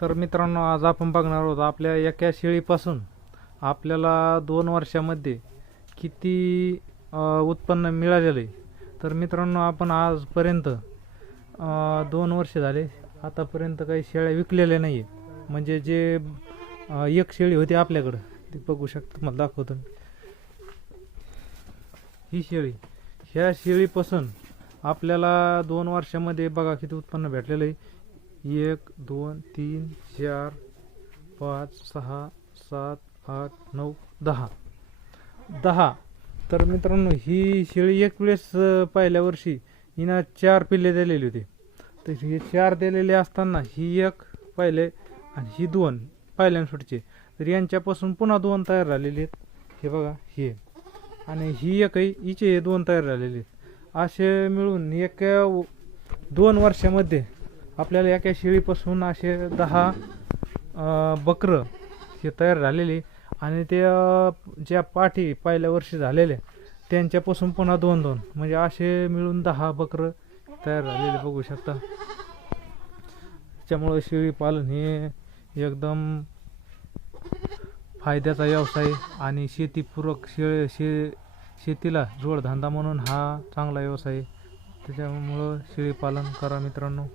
तर मित्रांनो, आज आपण बघणार आहोत आपल्या एका शेळीपासून आपल्याला 2 वर्षामध्ये किती उत्पन्न मिळालेलं आहे. तर मित्रांनो, आपण आजपर्यंत 2 वर्ष झाले आतापर्यंत काही शेळ्या विकलेल्या नाही आहे. म्हणजे जे एक शेळी होती आपल्याकडं, ती बघू शकता, मला दाखवतो मी. ही शेळी, ह्या शेळीपासून आपल्याला 2 वर्षामध्ये बघा किती उत्पन्न भेटलेलं आहे. 1 2 3 4 5 6 7 8 9 10. तर मित्रांनो, ही शेळी एक वेळेस पहिल्या वर्षी हिनं 4 पिल्ले दिलेली होती. तर हे 4 दिलेले असताना ही एक पहिले आणि ही 2 पहिल्यांसुटचे. तर यांच्यापासून पुन्हा 2 तयार झालेले आहेत. हे बघा, हे आणि ही एकही, हिचे 2 तयार झालेले आहेत. असे मिळून एका 2 वर्षामध्ये आपल्याला एका शेळीपासून असे 10 बकरं हे तयार झालेले. आणि ते ज्या पाठी पहिल्या वर्षी झालेल्या त्यांच्यापासून पुन्हा 2 म्हणजे असे मिळून 10 बकरं तयार झालेले बघू शकता. त्यामुळे शेळी पालन हे एकदम फायद्याचा व्यवसाय आणि शेतीपूरक शेतीला जोडधंदा म्हणून हा चांगला व्यवसाय आहे. त्याच्यामुळं शेळी पालन करा मित्रांनो.